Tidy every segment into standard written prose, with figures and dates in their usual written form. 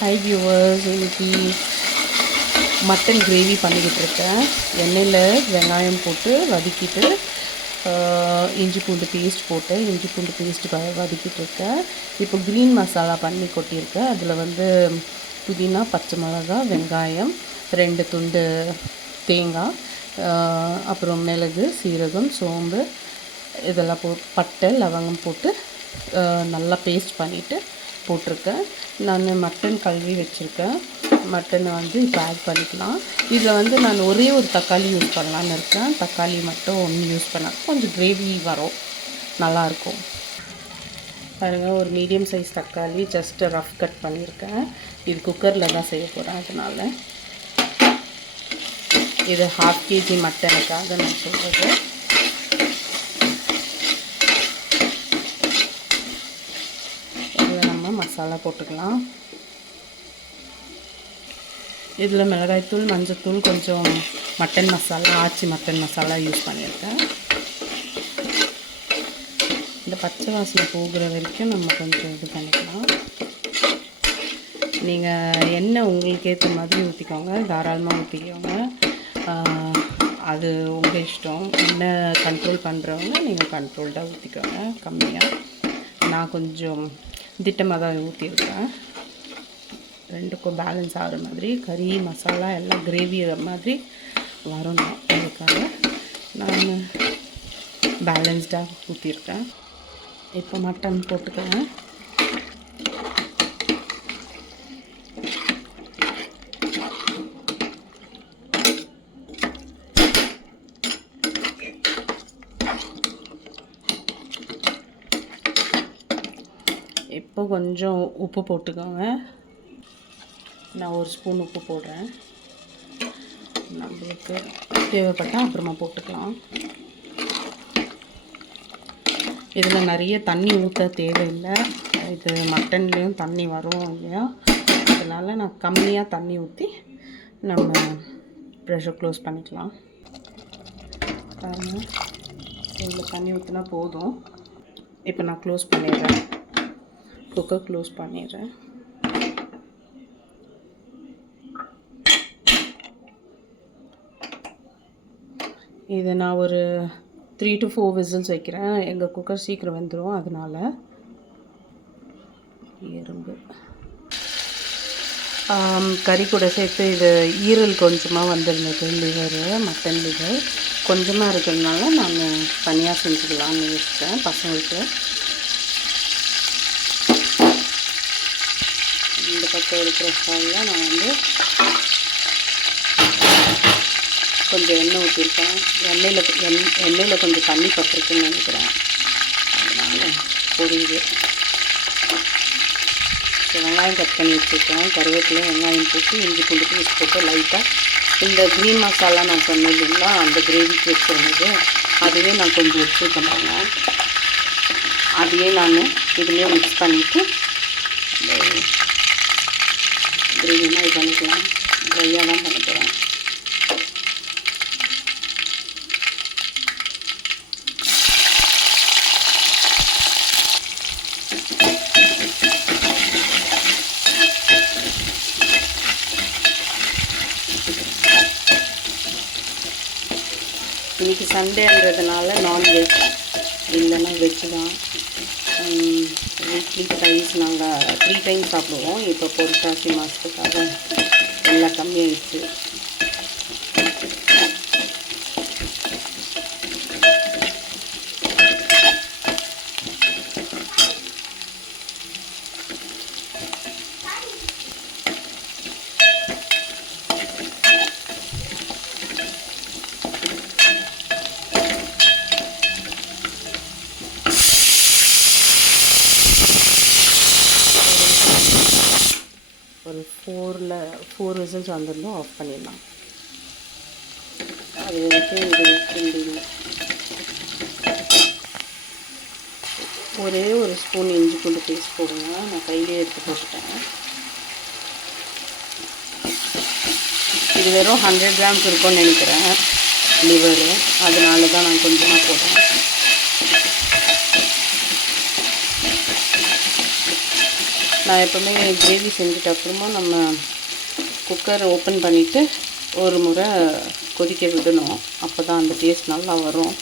High viewers, இன்னைக்கு mutton gravy பண்ணிக்கிட்டு இருக்கேன். எண்ணெயில் வெங்காயம் போட்டு வதக்கிட்டு இஞ்சி பூண்டு பேஸ்ட் போட்டு இஞ்சி பூண்டு பேஸ்ட் வதக்கிட்டு இருக்கேன். இப்போ க்ரீன் மசாலா பண்ணி கொட்டியிருக்கேன். அதில் வந்து புதினா, பச்சை மிளகா, வெங்காயம், 2 துண்டு தேங்காய், அப்புறம் மிளகு, சீரகம், சோம்பு இதெல்லாம் பட்டை, லவங்கம் போட்டு நல்லா பேஸ்ட் பண்ணிவிட்டு போட்டிருக்கேன். நான் மட்டன் கழுவி வச்சுருக்கேன். மட்டனை வந்து இப்போ ஆட் பண்ணிக்கலாம். இதில் வந்து நான் ஒரே ஒரு தக்காளி யூஸ் பண்ணலான்னு இருக்கேன். தக்காளி மட்டும் ஒன்று யூஸ் பண்ணால் கொஞ்சம் கிரேவி வரும், நல்லாயிருக்கும். பாருங்கள், ஒரு மீடியம் சைஸ் தக்காளி ஜஸ்ட்டு ரஃப் கட் பண்ணியிருக்கேன். இது குக்கரில் தான் செய்ய போகிறேன். அதனால் இது 1/2 kg மட்டனுக்காக நான் சொல்கிறது. இதில் நம்ம மசாலா போட்டுக்கலாம். இதில் மிளகாய்த்தூள், மஞ்சத்தூள், கொஞ்சம் மட்டன் மசாலா, ஆச்சி மட்டன் மசாலா யூஸ் பண்ணியிருக்கேன். இந்த பச்சை வாசனை போகிற வரைக்கும் நம்ம கொஞ்சம் இது பண்ணிக்கலாம். நீங்கள் எண்ணெய் உங்களுக்கு ஏற்ற மாதிரி ஊற்றிக்கோங்க, தாராளமாக ஊற்றிக்கோங்க. அது உங்கள் இஷ்டம். எண்ணெய் கண்ட்ரோல் பண்ணுறவங்க நீங்கள் கண்ட்ரோல்டாக ஊற்றிக்கோங்க, கம்மியாக. நான் கொஞ்சம் திட்டமாக தான் ஊற்றிருக்கேன். ரெண்டுக்கும் பேலன்ஸ் ஆகிற மாதிரி கறி மசாலா எல்லாம் கிரேவி மாதிரி வரணும். அதுக்காக நான் பேலன்ஸ்டாக ஊற்றிருக்கேன். இப்போ மட்டன் போட்டுக்கிறேன். இப்போ கொஞ்சம் உப்பு போட்டுக்கோங்க. நான் 1 ஸ்பூன் உப்பு போடுறேன். நம்மளுக்கு தேவைப்பட்டால் அப்புறமா போட்டுக்கலாம். இதில் நிறைய தண்ணி ஊற்ற தேவையில்லை. இது மட்டன்லேயும் தண்ணி வரும் இல்லையா, அதனால் நான் கம்மியாக தண்ணி ஊற்றி நம்ம ப்ரெஷர் க்ளோஸ் பண்ணிக்கலாம். பாருங்கள், இவ்வளோ தண்ணி ஊற்றினா போதும். இப்போ நான் க்ளோஸ் பண்ணிடுறேன், குக்கர் க்ளோஸ் பண்ணிடுறேன். இதை நான் ஒரு 3 to 4 விசில்ஸ் வைக்கிறேன். எங்கள் குக்கர் சீக்கிரம் வெந்துடும், அதனால். எறும்பு கறி கூட சேர்த்து இது ஈரல் கொஞ்சமாக வந்துருந்தது, லிவரு, மட்டன் லிவர் கொஞ்சமாக இருக்கிறதுனால நான் தனியாக செஞ்சுக்கலான்னு யோசித்தேன் பசங்களுக்கு. இந்த பக்கம் இருக்கிற ஸ்டாலில் நான் வந்து கொஞ்சம் எண்ணெய் ஊற்றிருக்கேன். எண்ணெயில் கொஞ்சம் தண்ணி பட்டிருக்குன்னு நினைக்கிறேன், அதனால் பொரியுது. வெங்காயம் கட் பண்ணி வச்சுருக்கேன். கருவேப்பிலை, வெங்காயம் போட்டு இஞ்சி பூண்டு பேஸ்ட் போட்டு லைட்டாக இந்த க்ரீன் மசாலா நான் சொன்னது இல்லைங்களா, அந்த கிரேவிக்கு வச்சுருந்தது அதுவே நான் கொஞ்சம் வச்சுருக்கேன். அதையே நான் இதுலேயே மிக்ஸ் பண்ணிவிட்டு கிரேவி மாதிரி பண்ணிக்கலாம். ட்ரையாக தான் பண்ண போகிறேன். இன்றைக்கி சண்டேன்றதுனால நான்வெஜ், இல்லைன்னா வெஜ் தான். வீக்லி ரைஸ் நாங்கள் 3 டைம் சாப்பிடுவோம். இப்போ புரட்டாசி மாதத்துக்காக எல்லாம் கம்மியாகிடுச்சு. ஒரு 4 விசில்ஸ் வந்துருந்தோம், ஆஃப் பண்ணிடலாம். அது வரைக்கும் இது கிண்டிங்க. ஒரே ஒரு ஸ்பூன் இஞ்சி பூண்டு பேஸ்ட் போடுங்க. நான் கையிலே எடுத்து போட்டுட்டேன். இது வெறும் 100 கிராம்ஸ் இருக்கும்னு நினைக்கிறேன் லிவரு, அதனால தான் நான் கொஞ்சமாக போட்டேன். நான் எப்போவுமே கிரேவி செஞ்சுட்டு அப்புறமா நம்ம குக்கர் ஓப்பன் பண்ணிவிட்டு ஒரு முறை கொதிக்க விடணும். அப்போ தான் அந்த டேஸ்ட் நல்லா வரும்.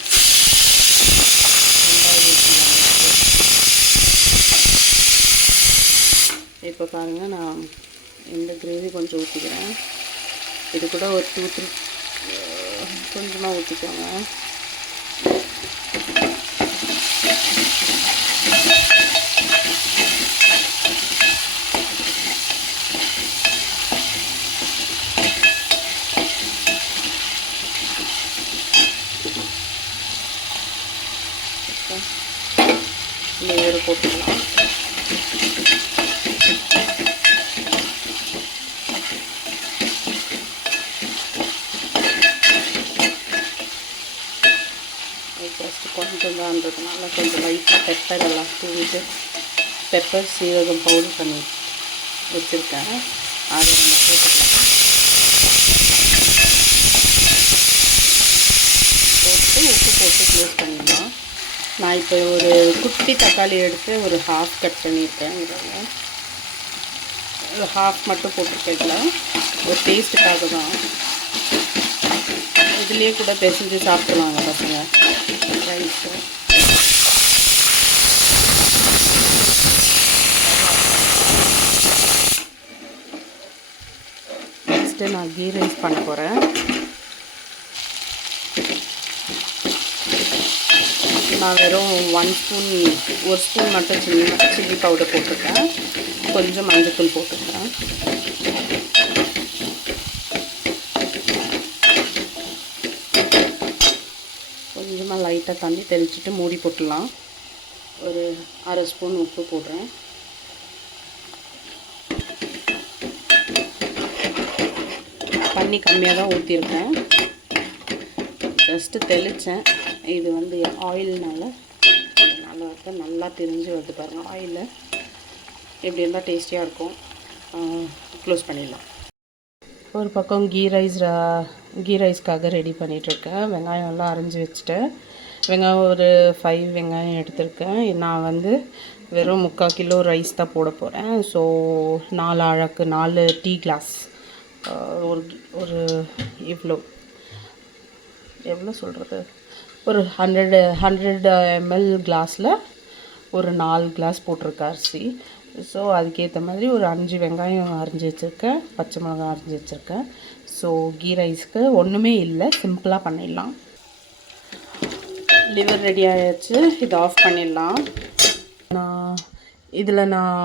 இப்போ பாருங்கள், நான் இந்த கிரேவி கொஞ்சம் ஊற்றிக்கிறேன். இது கூட ஒரு 2-3 கொஞ்சமாக ஊற்றிக்கோங்க. லேயர் போட்டுக்கலாம். ஃபஸ்ட்டு கொஞ்சம் தான்றதுனால கொஞ்சம் லைட்டாக பெப்பர் எல்லாம் தூவிட்டு பெப்பர் சீரகம் பவுடர் பண்ணி வச்சுருக்கேன். அதை நம்ம போட்டுக்கலாம். போட்டு உப்பு போட்டு க்ளோஸ் பண்ணிடலாம். நான் இப்போ ஒரு குட்டி தக்காளி எடுத்து ஒரு ஹாஃப் கட் பண்ணியிருக்கேன். ஒரு ஹாஃப் மட்டும் போட்டுருக்கேன். ஒரு டேஸ்ட்டுக்காக தான். இதுலேயே கூட பிசைஞ்சு சாப்பிடுவாங்க பசங்க ரைஸு. நெக்ஸ்ட்டு நான் கீ ரைஸ் பண்ண போகிறேன். நான் வெறும் 1 ஸ்பூன் மட்டும் சில்லி பவுடர் போட்டிருக்கேன். கொஞ்சம் மஞ்சள் போட்டிருக்கேன். கொஞ்சமாக லைட்டாக தண்ணி தெளிச்சுட்டு மூடி போட்டுடலாம். ஒரு 1/2 ஸ்பூன் உப்பு போடுறேன். தண்ணி கம்மியாக தான் ஊற்றிருக்கேன். ஜஸ்ட்டு தெளித்தேன். இது வந்து ஆயில்னால நல்லா தெரிஞ்சு வருது பாருங்கள். ஆயிலில் எப்படி இருந்தால் டேஸ்டியாக இருக்கும். க்ளோஸ் பண்ணிடலாம். ஒரு பக்கம் கீ ரைஸ்க்காக ரெடி பண்ணிகிட்ருக்கேன். வெங்காயம் எல்லாம் அரைஞ்சி வச்சுட்டேன். வெங்காயம் ஒரு 5 வெங்காயம் எடுத்திருக்கேன். நான் வந்து வெறும் 3/4 கிலோ ரைஸ் தான் போட போகிறேன். ஸோ 4 டீ கிளாஸ் ஒரு எவ்வளோ சொல்கிறது, ஒரு 100 ml கிளாஸில் ஒரு 4 கிளாஸ் போட்டிருக்கேன் அரிசி. ஸோ அதுக்கேற்ற மாதிரி ஒரு 5 வெங்காயம் அரிஞ்சு வச்சுருக்கேன். பச்சை மிளகாய் அரிஞ்சு வச்சுருக்கேன். ஸோ கீ ரைஸ்க்கு ஒன்றுமே இல்லை, சிம்பிளாக பண்ணிடலாம். லிவர் ரெடி ஆகிடுச்சு. இதை ஆஃப் பண்ணிடலாம். இதில் நான்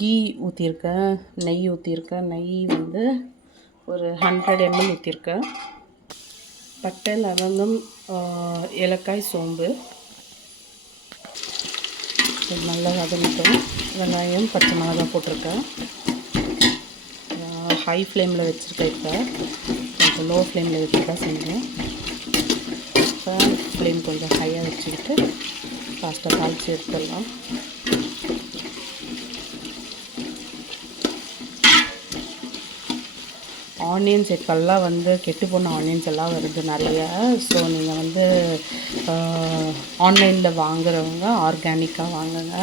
கீ ஊற்றிருக்கேன், நெய் ஊற்றிருக்கேன். நெய் வந்து ஒரு 100 ml ஊற்றிருக்கேன். பட்டை, லவங்கம், ஏலக்காய், சோம்பு நல்லா வதங்கிட்டோம். வெங்காயம், பச்சை மிளகாய் போட்டிருக்கேன். ஹை ஃப்ளேமில் வச்சுருக்கேன். இப்போ கொஞ்சம் லோ ஃப்ளேமில் வச்சு தான் செஞ்சேன். இப்போ ஃப்ளேம் கொஞ்சம் ஹையாக வச்சுக்கிட்டு ஃபாஸ்ட்டாக தாளித்து எடுத்துடலாம். ஆனியன்ஸ் இப்போல்லாம் வந்து கெட்டு போன ஆனியன்ஸ் எல்லாம் வருது நிறைய. ஸோ நீங்கள் வந்து ஆன்லைனில் வாங்குறவங்க ஆர்கானிக்காக வாங்குங்க.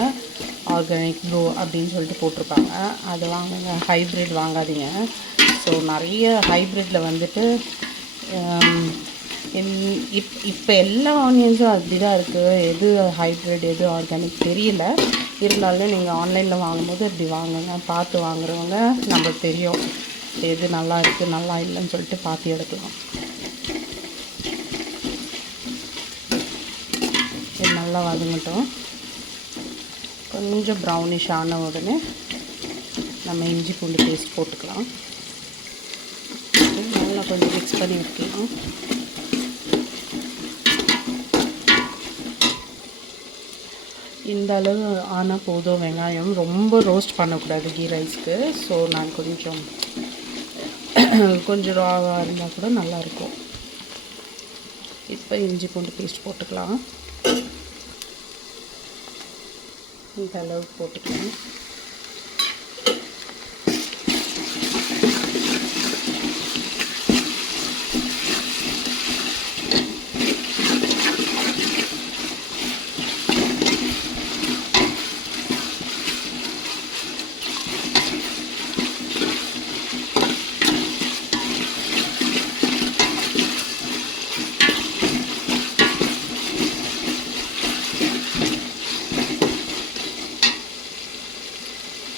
ஆர்கானிக் க்ரோ அப்படின்னு சொல்லிட்டு போட்டிருப்பாங்க, அது வாங்குங்க. ஹைப்ரிட் வாங்காதீங்க. ஸோ நிறைய ஹைப்ரிட்டில் வந்துட்டு இப்போ எல்லா ஆனியன்ஸும் அப்படி தான் இருக்குது. எது ஹைப்ரிட் எது ஆர்கானிக் தெரியல. இருந்தாலும் நீங்கள் ஆன்லைனில் வாங்கும்போது இப்படி வாங்குங்க. பார்த்து வாங்குறவங்க நம்மளுக்கு தெரியும் எது நல்லா இருக்குது நல்லா இல்லைன்னு சொல்லிட்டு பார்த்து எடுக்கலாம். இது நல்லா வதங்கட்டும். கொஞ்சம் ப்ரௌனிஷ் ஆன உடனே நம்ம இஞ்சி பூண்டு பேஸ்ட் போட்டுக்கலாம். நல்லா கொஞ்சம் மிக்ஸ் பண்ணி விட்டுக்கலாம். இந்த அளவு ஆனால் போதும். வெங்காயம் ரொம்ப ரோஸ்ட் பண்ணக்கூடாது கீ ரைஸ்க்கு. ஸோ நான் கொஞ்சம் ராவாக இருந்தால் கூட நல்லாயிருக்கும். இப்போ இஞ்சி பூண்டு பேஸ்ட் போட்டுக்கலாம். இந்த அளவுக்கு போட்டுக்கலாம்.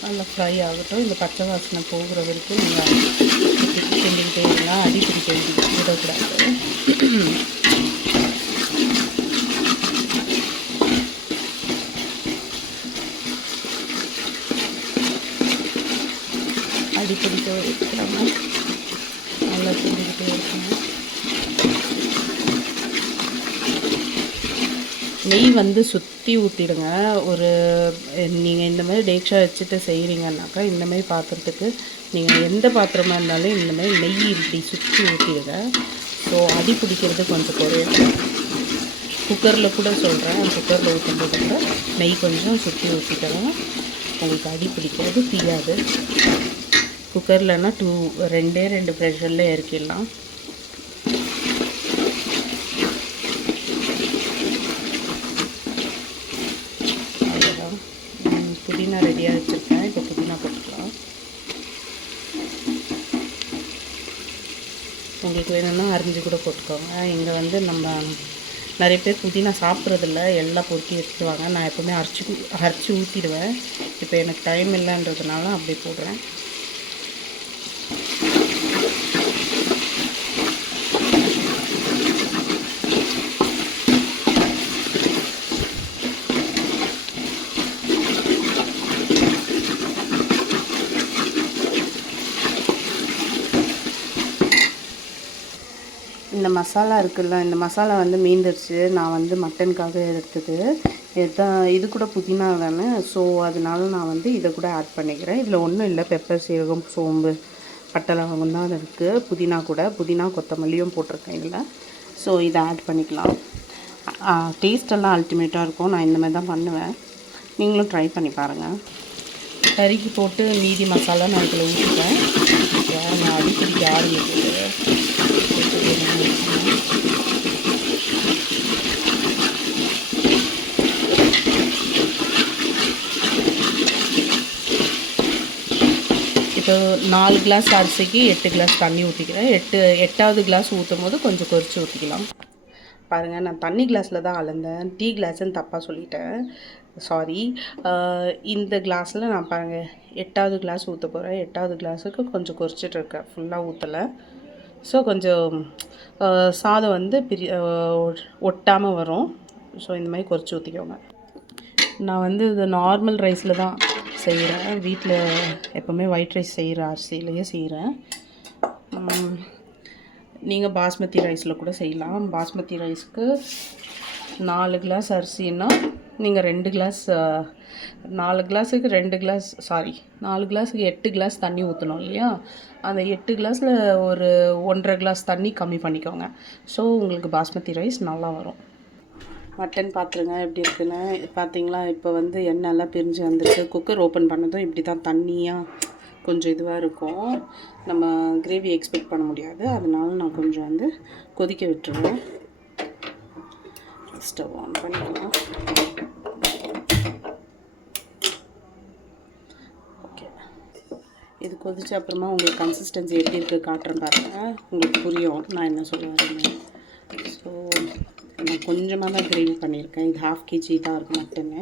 நல்லா ஃப்ரை ஆகட்டும். இந்த பச்சை வாசனை போகிற வரைக்கும் நீங்கள் கிண்டிக்கிட்டே இருங்க. அடி பிடிக்க விடக்கூடாது. அடி பிடிக்க வைக்காமல் நல்லா கிண்டிக்கிட்டே இருக்கணும். நெய் வந்து சுற்றி ஊற்றிடுங்க. ஒரு நீங்கள் இந்த மாதிரி டேக்ஷா வச்சுட்டு செய்கிறீங்கன்னாக்கா இந்தமாதிரி பாத்திரத்துக்கு நீங்கள் எந்த பாத்திரமாக இருந்தாலும் இந்தமாதிரி நெய் இப்படி சுற்றி ஊற்றிடுங்க. ஸோ அடி பிடிக்கிறது கொஞ்சம் குறையும். குக்கரில் கூட சொல்கிறேன், குக்கரில் ஊற்றும்போது கூட நெய் கொஞ்சம் சுற்றி ஊற்றிட்டோம்னா உங்களுக்கு அடி பிடிக்கிறது தீயாது. குக்கர்லன்னா 2 ப்ரெஷரில் இறக்கிடலாம். அவ்வளோதான். புதினா ரெடியாக வச்சுருக்கேன். இப்போ புதினா போட்டுக்கலாம். உங்களுக்கு வேணும்னா அரிஞ்சு கூட போட்டுக்கோங்க. இங்கே வந்து நம்ம நிறைய பேர் புதினா சாப்பிட்றதில்ல, எல்லாம் பொறுக்கி எடுத்துடுவாங்க. நான் எப்போவுமே அரைச்சி ஊற்றிடுவேன். இப்போ எனக்கு டைம் இல்லைன்றதுனால அப்படி போடுறேன். இந்த மசாலா இருக்குல்ல, இந்த மசாலா வந்து மீந்துருச்சு. நான் வந்து மட்டனுக்காக எடுத்தது இது கூட புதினா தானே. ஸோ அதனால நான் வந்து இதை கூட ஆட் பண்ணிக்கிறேன். இதில் ஒன்றும் இல்லை, பெப்பர், சீரகம், சோம்பு, பட்டை, லவங்கம் தான் இருக்குது. புதினா கொத்தமல்லியும் போட்டிருக்கேன் இதில். ஸோ இதை ஆட் பண்ணிக்கலாம். டேஸ்டெல்லாம் அல்டிமேட்டாக இருக்கும். நான் இந்த மாதிரி தான் பண்ணுவேன். நீங்களும் ட்ரை பண்ணி பாருங்கள். கறிக்கு போட்டு மீதி மசாலா நான் இதில் ஊற்றிட்டேன். நான் அடிக்கடிக்க ஆரம்பிக்குது. இப்போ 4 கிளாஸ் அரிசிக்கு 8 கிளாஸ் தண்ணி ஊற்றிக்கிறேன். 8வது கிளாஸ் ஊற்றும் போது கொஞ்சம் கொதித்து ஊற்றிக்கலாம். பாருங்கள், நான் தண்ணி கிளாஸில் தான் அளந்தேன். டீ கிளாஸுன்னு தப்பாக சொல்லிட்டேன், சாரி. இந்த கிளாஸில் நான் பாருங்கள் 8வது கிளாஸ் ஊற்ற போகிறேன். 8வது கிளாஸுக்கு கொஞ்சம் கொதிச்சிட்ருக்கேன், ஃபுல்லாக ஊற்றலை. ஸோ கொஞ்சம் சாதம் வந்து ஒட்டாமல் வரும். ஸோ இந்த மாதிரி கொதிச்சு ஊற்றிக்கோங்க. நான் வந்து இது நார்மல் ரைஸில் தான் செய்கிறேன். வீட்டில் எப்போவுமே ஒயிட் ரைஸ் செய்கிற அரிசியிலையே செய்கிறேன். நீங்கள் பாஸ்மதி ரைஸில் கூட செய்யலாம். பாஸ்மதி ரைஸ்க்கு 4 கிளாஸ் அரிசின்னா நீங்கள் 2 கிளாஸ், 4 கிளாஸுக்கு 2 கிளாஸ், சாரி 4 கிளாஸுக்கு 8 கிளாஸ் தண்ணி ஊற்றணும் இல்லையா? அந்த 8 கிளாஸில் ஒரு 1.5 கிளாஸ் தண்ணி கம்மி பண்ணிக்கோங்க. ஸோ உங்களுக்கு பாஸ்மதி ரைஸ் நல்லா வரும். மட்டன் பார்த்துருங்க எப்படி இருக்குன்னு. பார்த்தீங்களா, இப்போ வந்து எண்ணெயெல்லாம் பிரிஞ்சு வந்துருக்கு. குக்கர் ஓப்பன் பண்ணதும் இப்படி தான் தண்ணியாக கொஞ்சம் இதுவாக இருக்கும். நம்ம கிரேவி எக்ஸ்பெக்ட் பண்ண முடியாது. அதனால நான் கொஞ்சம் வந்து கொதிக்க விட்டுருவேன். ஸ்டவ் ஆன் பண்ணிக்கலாம். ஓகே, இது கொதிச்ச அப்புறமா உங்களுக்கு கன்சிஸ்டன்சி எப்படி இருக்குது காட்டுறேன் பாருங்கள். உங்களுக்கு புரியும் நான் என்ன சொல்ல வரேன்னு. ஸோ நான் கொஞ்சமாக தான் கிரேவி பண்ணியிருக்கேன். இது 1/2 kg தான் இருக்கும் மட்டன்னு.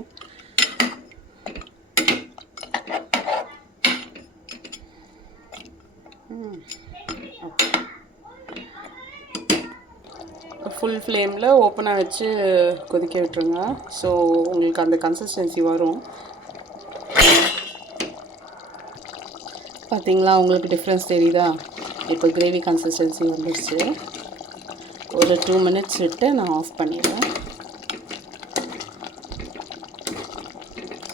ஃபுல் ஃப்ளேமில் ஓப்பனாக வச்சு கொதிக்க விட்டுருங்க. ஸோ உங்களுக்கு அந்த கன்சிஸ்டன்சி வரும். பார்த்தீங்களா, உங்களுக்கு டிஃப்ரென்ஸ் தெரியுதா? இப்போ கிரேவி கன்சிஸ்டன்சி வந்துடுச்சு. ஒரு 2 மினிட்ஸ் விட்டு நான் ஆஃப் பண்ணிடுவேன்.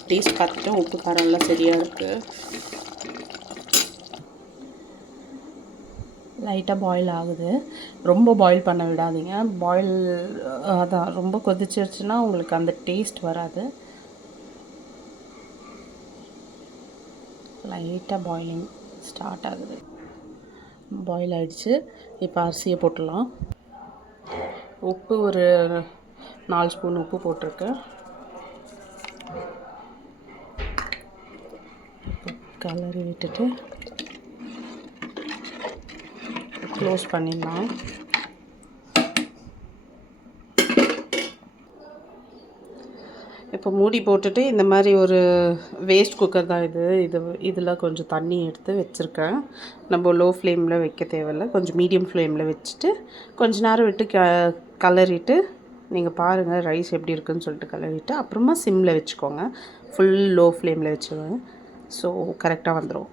டேஸ்ட் பார்த்துட்டு உப்பு காரம்லாம் சரியாக இருக்குது. லைட்டாக பாயில் ஆகுது. ரொம்ப பாயில் பண்ண விடாதீங்க. அதான் ரொம்ப கொதிச்சிருச்சுன்னா உங்களுக்கு அந்த டேஸ்ட் வராது. லைட்டாக பாயிலிங் ஸ்டார்ட் ஆகுது. பாயில் ஆகிடுச்சு. இப்போ அரிசியை போட்டுடலாம். உப்பு ஒரு 4 ஸ்பூன் உப்பு போட்டிருக்கேன். கலரி விட்டுட்டு க்ளோஸ் பண்ணிடலாம். இப்போ இப்போ மூடி போட்டுட்டு இந்த மாதிரி ஒரு வேஸ்ட் குக்கர் தான் இதில் கொஞ்சம் தண்ணி எடுத்து வச்சுருக்கேன். நம்ம லோ ஃப்ளேமில் வைக்க தேவையில்ல, கொஞ்சம் மீடியம் ஃப்ளேமில் வச்சுட்டு கொஞ்ச நேரம் விட்டு கலரிட்டு நீங்கள் பாருங்கள் ரைஸ் எப்படி இருக்குதுன்னு சொல்லிட்டு கலரிட்டு அப்புறமா சிம்மில் வச்சுக்கோங்க. ஃபுல் லோ ஃப்ளேமில் வச்சுருவேன். ஸோ கரெக்டாக வந்துடும்.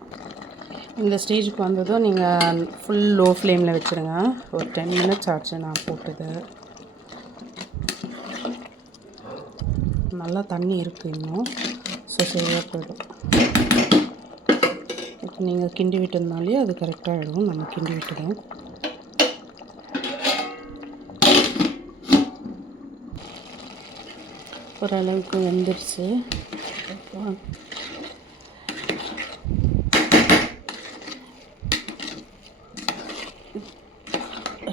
இந்த ஸ்டேஜுக்கு வந்ததும் நீங்கள் ஃபுல் லோ ஃப்ளேமில் வச்சுருங்க. ஒரு 10 மினிட்ஸ் ஆச்சு நான் போட்டது. நல்லா தண்ணி இருக்குது இன்னும். ஸோ சரியாக போயிடும். இப்போ நீங்கள் கிண்டி விட்டதுனாலே அது கரெக்டாகிடும். நம்ம கிண்டி விட்டுடும். ஓரளவுக்கு வெந்துருச்சு.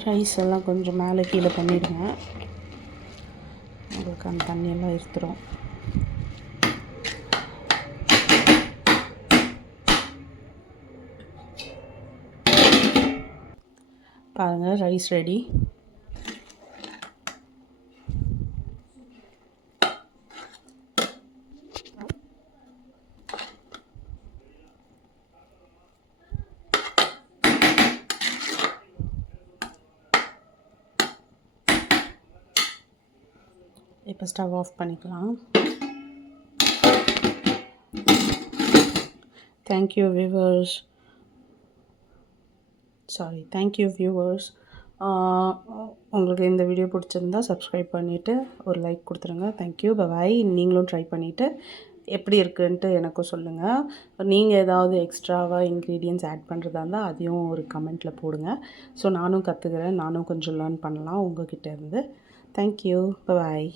ரைஸ் எல்லாம் கொஞ்சம் மேலே கீழே பண்ணிவிடுங்க. உங்களுக்கு அந்த தண்ணியெல்லாம் எடுத்துரும். பாருங்கள் ரைஸ் ரெடி. இப்போ ஸ்டவ் ஆஃப் பண்ணிக்கலாம். Thank you viewers. உங்களுக்கு இந்த வீடியோ பிடிச்சிருந்தா சப்ஸ்கிரைப் பண்ணிவிட்டு ஒரு லைக் கொடுத்துருங்க. தேங்க்யூ, பாய். நீங்களும் ட்ரை பண்ணிவிட்டு எப்படி இருக்குன்ட்டு எனக்கும் சொல்லுங்கள். நீங்கள் ஏதாவது எக்ஸ்ட்ராவாக இன்க்ரீடியன்ட்ஸ் ஆட் பண்ணுறதா இருந்தால் அதையும் ஒரு கமெண்ட்டில் போடுங்க. ஸோ நானும் கற்றுக்கிறேன், நானும் கொஞ்சம் லேர்ன் பண்ணலாம் உங்கள்கிட்ட இருந்து. தேங்க்யூ, பாய்.